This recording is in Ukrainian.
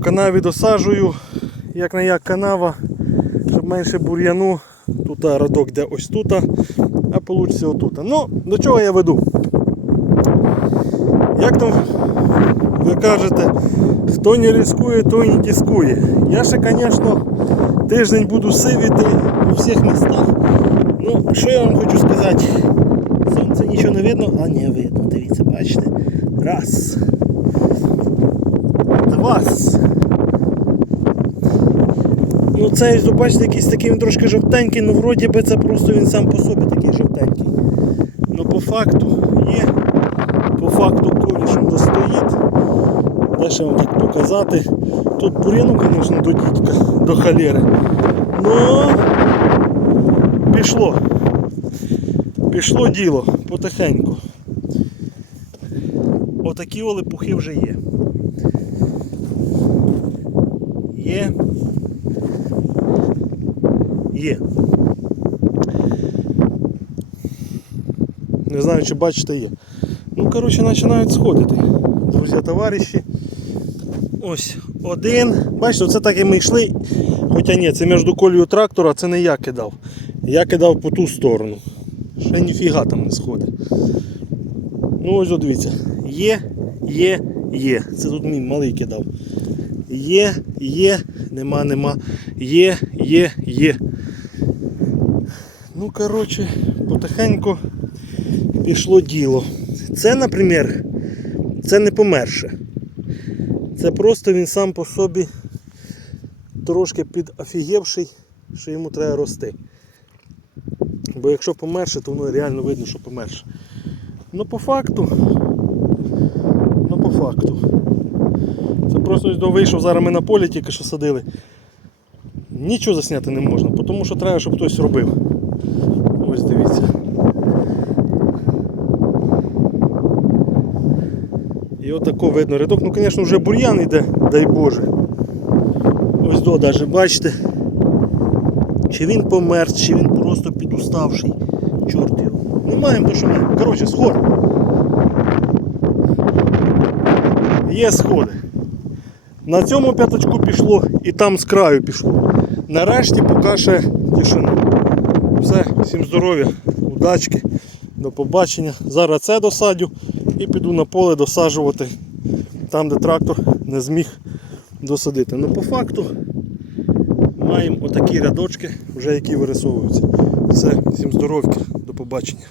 канаві досаджую, як на як канава, щоб менше бур'яну. Тут а, радок йде ось тут, а вийде отут. Ну, до чого я веду? Як там ви кажете, хто не рискує, той не дискує. Я ще, звісно, тиждень буду сивіти у всіх містах. Ну, що я вам хочу сказати? Сонце нічого не видно, а не видно. Дивіться, бачите? Раз. Два. Ну цей, бачите, якийсь такий трошки жовтенький, ну вроді би це просто він сам по собі такий жовтенький. Ну по факту є. По факту корішем достоїть. Де ще вам так показати. Тут бур'яну, звісно, до дідька, до халери. Ну пішло. Пішло діло потихеньку. Отакі олепухи вже є. Є. Є. Не знаю, чи бачите є. Ну, коротше, починають сходити. Друзі, товариші. Ось один. Бачите, це так і ми йшли. Хоча ні, це між колію трактора, це не я кидав. Я кидав по ту сторону. Ще ніфіга там не сходить. Ну ось дивіться. Є, є, є. Це тут мій малий кидав. Є, є, нема, нема. Є, є, є. Ну, коротше, потихеньку пішло діло. Це, наприклад, це не померше. Це просто він сам по собі трошки підофігівший, що йому треба рости. Бо якщо померше, то воно реально видно, що померше. Ну по факту. Ну по факту. Це просто ось до вийшов, зараз ми на полі тільки що садили. Нічого засняти не можна, тому що треба, щоб хтось робив. Ось дивіться. І отако видно рядок. Ну, звісно, вже бур'ян йде, дай Боже. Ось до навіть бачите. Чи він померз, чи він просто підуставший. Чорт його. Не маємо то, що маємо. Коротше, сход. Є сходи. На цьому п'яточку пішло і там з краю пішло. Нарешті поки ще тишина. Все, всім здоров'я, удачки, до побачення. Зараз це досадю і піду на поле досаджувати там, де трактор не зміг досадити. Ну по факту маємо отакі рядочки, вже які вирисовуються. Все, всім здоров'я, до побачення.